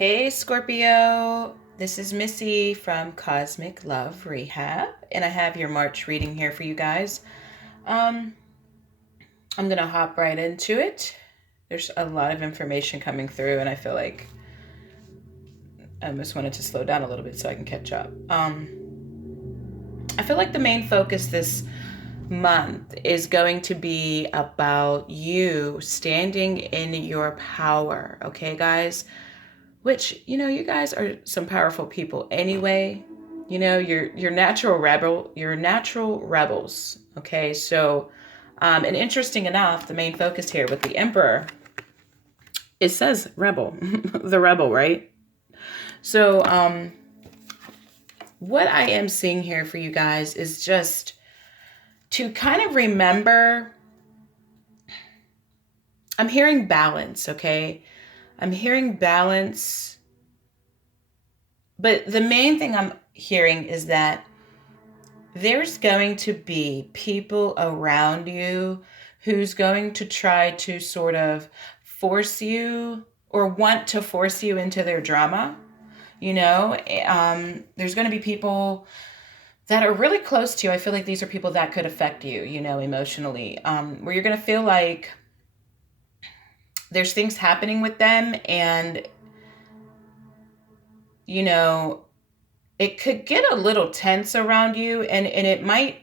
Hey Scorpio, this is Missy from Cosmic Love Rehab, and I have your March reading here for you guys. Um, I'm gonna hop right into it. There's a lot of information coming through, and I feel like I just wanted to slow down a little bit so I can catch up. I feel like the main focus this month is going to be about you standing in your power, okay, guys? Which, you guys are some powerful people anyway. You're natural rebels. Okay, so and interesting enough, the main focus here with the Emperor, it says rebel, the rebel, right? So what I am seeing here for you guys is just to kind of remember. I'm hearing balance, okay? I'm hearing balance. But the main thing I'm hearing is that there's going to be people around you who's going to try to sort of force you or want to force you into their drama. There's going to be people that are really close to you. I feel like these are people that could affect you, emotionally, where you're going to feel like there's things happening with them and, you know, it could get a little tense around you and it might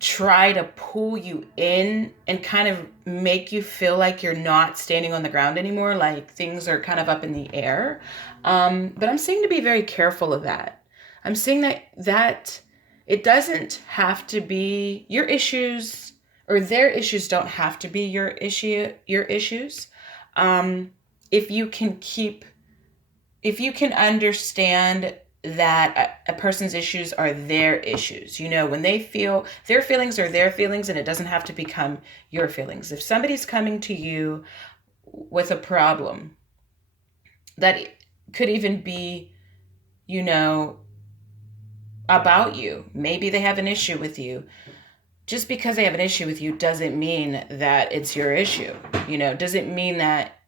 try to pull you in and kind of make you feel like you're not standing on the ground anymore, like things are kind of up in the air. But I'm seeing to be very careful of that. I'm seeing that it doesn't have to be your issues, or their issues don't have to be your issues. Um, if you can keep if you can understand that a person's issues are their issues, when they feel their feelings are their feelings and it doesn't have to become your feelings. If somebody's coming to you with a problem that could even be, you know, about you, maybe they have an issue with you. Just because they have an issue with you doesn't mean that it's your issue, doesn't mean that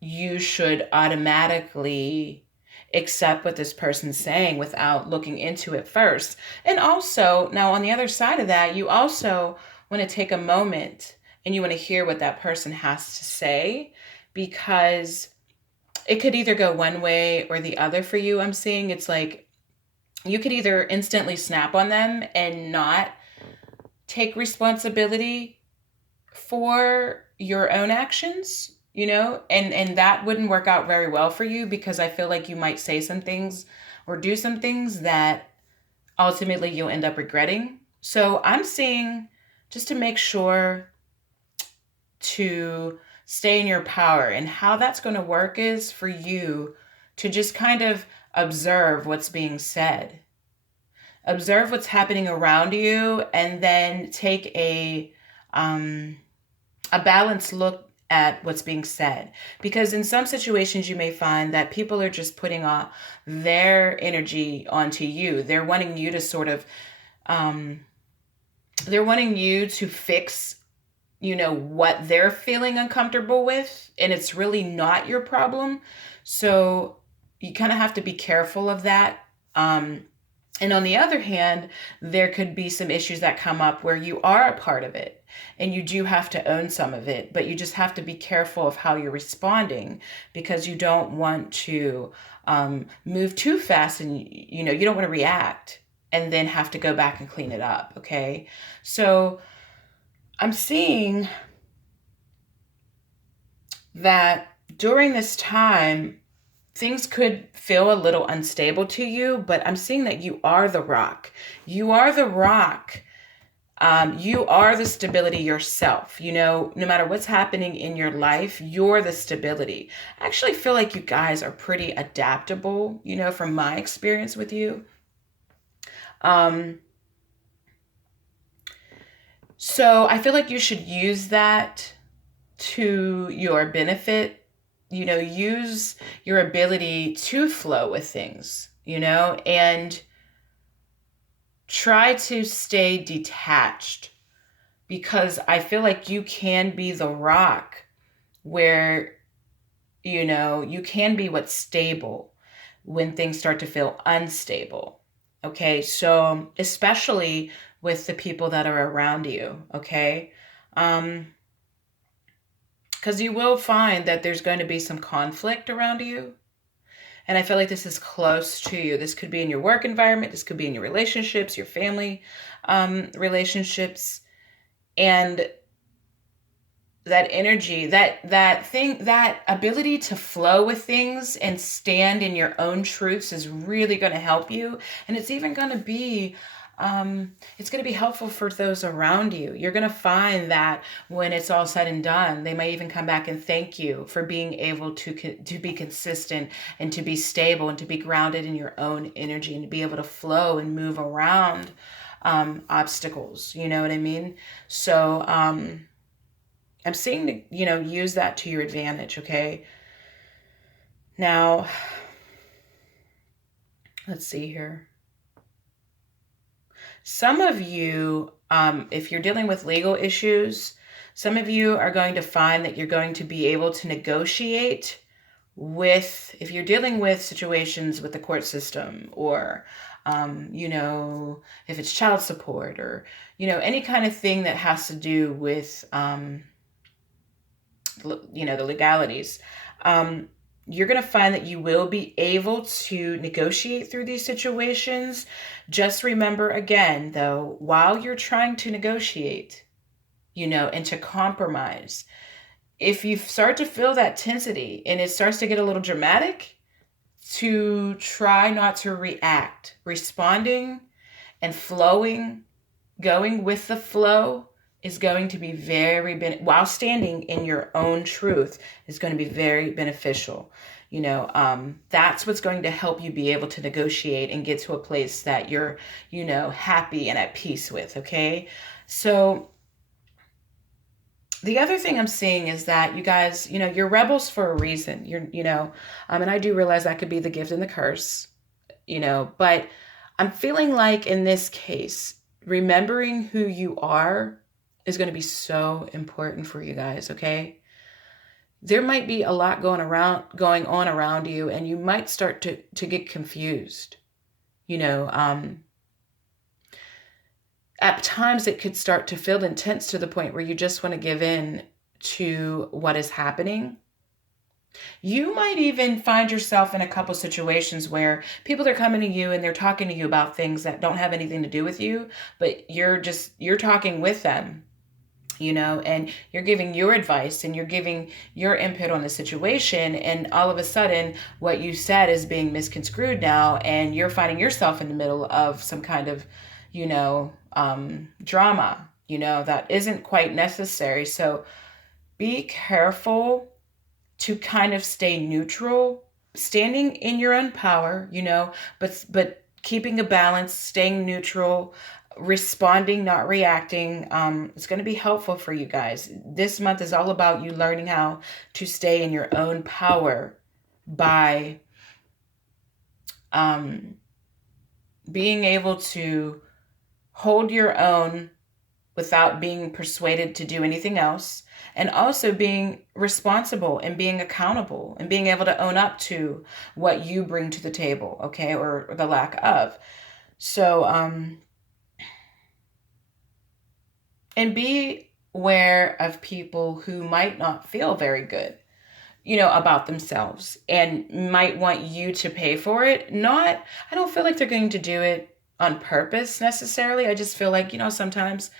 you should automatically accept what this person's saying without looking into it first. And also, now on the other side of that, you also want to take a moment and you want to hear what that person has to say, because it could either go one way or the other for you. I'm seeing it's like you could either instantly snap on them and not take responsibility for your own actions, and that wouldn't work out very well for you, because I feel like you might say some things or do some things that ultimately you'll end up regretting. So I'm seeing, just to make sure to stay in your power, and how that's going to work is for you to just kind of observe what's being said, observe what's happening around you, and then take a balanced look at what's being said. Because in some situations, you may find that people are just putting their energy onto you. They're wanting you to sort of, they're wanting you to fix, what they're feeling uncomfortable with. And it's really not your problem. So you kind of have to be careful of that. And on the other hand, there could be some issues that come up where you are a part of it and you do have to own some of it, but you just have to be careful of how you're responding, because you don't want to move too fast, and you don't want to react and then have to go back and clean it up. Okay. So I'm seeing that during this time, things could feel a little unstable to you, but I'm seeing that you are the rock. You are the rock. You are the stability yourself. No matter what's happening in your life, you're the stability. I actually feel like you guys are pretty adaptable, from my experience with you. Um, so I feel like you should use that to your benefit. Use your ability to flow with things, and try to stay detached, because I feel like you can be the rock where you can be what's stable when things start to feel unstable. Okay, so especially with the people that are around you, okay? Because you will find that there's going to be some conflict around you. And I feel like this is close to you. This could be in your work environment, this could be in your relationships, your family relationships. And that energy, that thing, that ability to flow with things and stand in your own truths is really going to help you. And it's even going to be it's going to be helpful for those around you. You're going to find that when it's all said and done, they may even come back and thank you for being able to be consistent and to be stable and to be grounded in your own energy and to be able to flow and move around obstacles. You know what I mean? So I'm seeing, use that to your advantage, okay? Now, let's see here. Some of you, if you're dealing with legal issues, some of you are going to find that you're going to be able to negotiate if you're dealing with situations with the court system or, if it's child support or, any kind of thing that has to do with, the legalities, you're going to find that you will be able to negotiate through these situations. Just remember again, though, while you're trying to negotiate, and to compromise, if you start to feel that tensity and it starts to get a little dramatic, to try not to react. Responding and flowing, going with the flow is going to be while standing in your own truth is going to be very beneficial. That's what's going to help you be able to negotiate and get to a place that you're, happy and at peace with. Okay. So the other thing I'm seeing is that you guys, you're rebels for a reason. And I do realize that could be the gift and the curse, but I'm feeling like in this case, remembering who you are is going to be so important for you guys, okay? There might be a lot going on around you, and you might start to get confused. At times it could start to feel intense to the point where you just want to give in to what is happening. You might even find yourself in a couple situations where people are coming to you and they're talking to you about things that don't have anything to do with you, but you're talking with them, and you're giving your advice and you're giving your input on the situation. And all of a sudden what you said is being misconstrued now, and you're finding yourself in the middle of some kind of, drama, that isn't quite necessary. So be careful to kind of stay neutral, standing in your own power, but keeping a balance, staying neutral, responding, not reacting. It's going to be helpful for you guys. This month is all about you learning how to stay in your own power by being able to hold your own without being persuaded to do anything else, and also being responsible and being accountable and being able to own up to what you bring to the table, okay, or the lack of. So, and be aware of people who might not feel very good, about themselves and might want you to pay for it. I don't feel like they're going to do it on purpose necessarily. I just feel like, sometimes,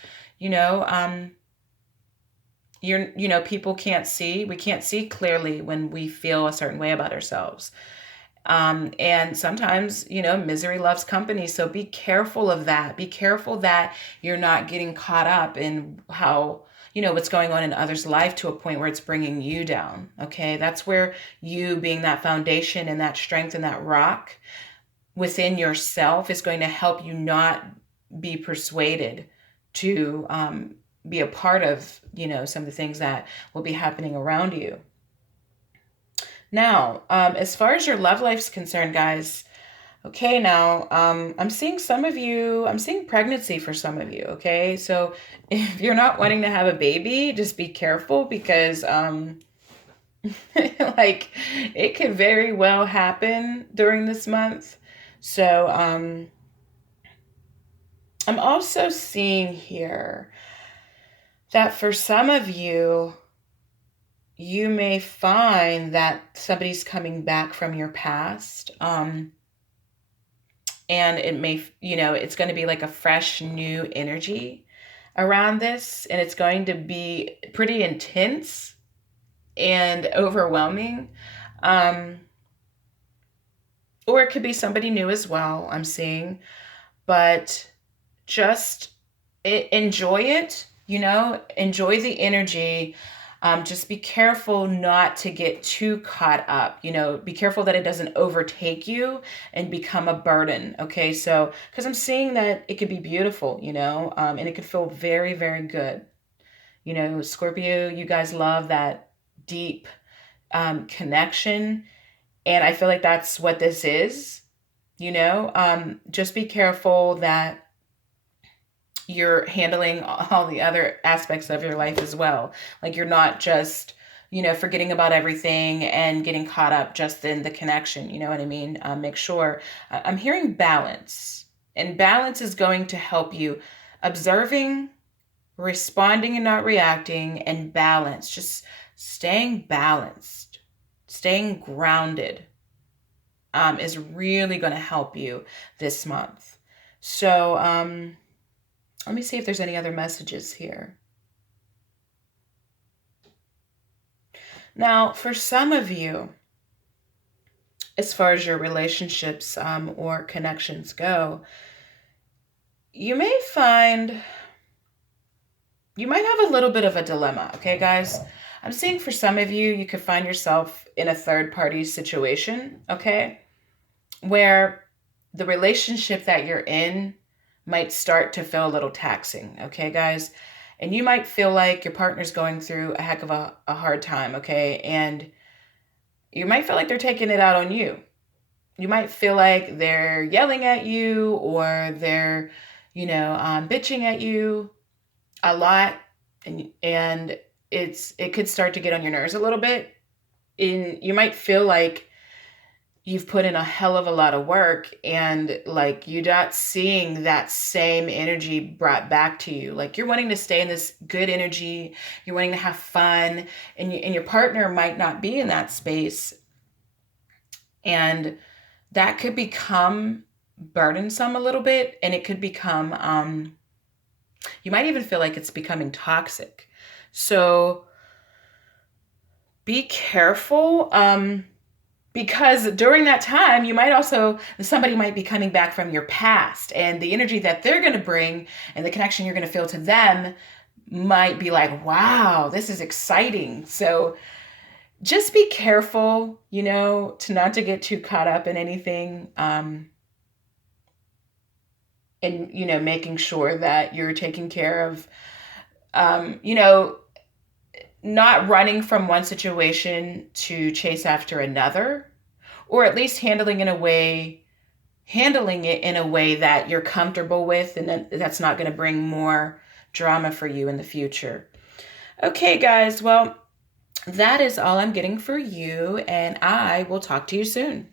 people we can't see clearly when we feel a certain way about ourselves. And sometimes, misery loves company. So be careful of that. Be careful that you're not getting caught up in how, what's going on in others' life to a point where it's bringing you down. Okay. That's where you being that foundation and that strength and that rock within yourself is going to help you not be persuaded to, be a part of, some of the things that will be happening around you. Now, as far as your love life's concerned, guys, okay, now, I'm seeing pregnancy for some of you, okay? So if you're not wanting to have a baby, just be careful because Like, it could very well happen during this month. So, I'm also seeing here that for some of you, you may find that somebody's coming back from your past. And it may, it's going to be like a fresh new energy around this. And it's going to be pretty intense and overwhelming. Um, or it could be somebody new as well, I'm seeing. But just enjoy it, enjoy the energy. Just be careful not to get too caught up, be careful that it doesn't overtake you and become a burden. Okay. So, because I'm seeing that it could be beautiful, and it could feel very, very good. Scorpio, you guys love that deep connection. And I feel like that's what this is, just be careful that you're handling all the other aspects of your life as well. Like, you're not just, forgetting about everything and getting caught up just in the connection. You know what I mean? Make sure. I'm hearing balance, and balance is going to help you observing, responding and not reacting, and balance. Just staying balanced, staying grounded is really going to help you this month. So, let me see if there's any other messages here. Now, for some of you, as far as your relationships or connections go, you may find you might have a little bit of a dilemma. Okay, guys? I'm seeing for some of you, you could find yourself in a third party situation, okay, where the relationship that you're in might start to feel a little taxing, okay, guys? And you might feel like your partner's going through a heck of a hard time, okay? And you might feel like they're taking it out on you. You might feel like they're yelling at you, or they're, bitching at you a lot. And it could start to get on your nerves a little bit. And you might feel like you've put in a hell of a lot of work, and like you're not seeing that same energy brought back to you. Like, you're wanting to stay in this good energy, you're wanting to have fun, and your partner might not be in that space. And that could become burdensome a little bit, and it could become, you might even feel like it's becoming toxic. So be careful. Because during that time, somebody might be coming back from your past, and the energy that they're going to bring and the connection you're going to feel to them might be like, wow, this is exciting. So just be careful, to not to get too caught up in anything. And, making sure that you're taking care of, not running from one situation to chase after another, or at least handling it in a way that you're comfortable with, and that's not going to bring more drama for you in the future. Okay, guys, well, that is all I'm getting for you, and I will talk to you soon.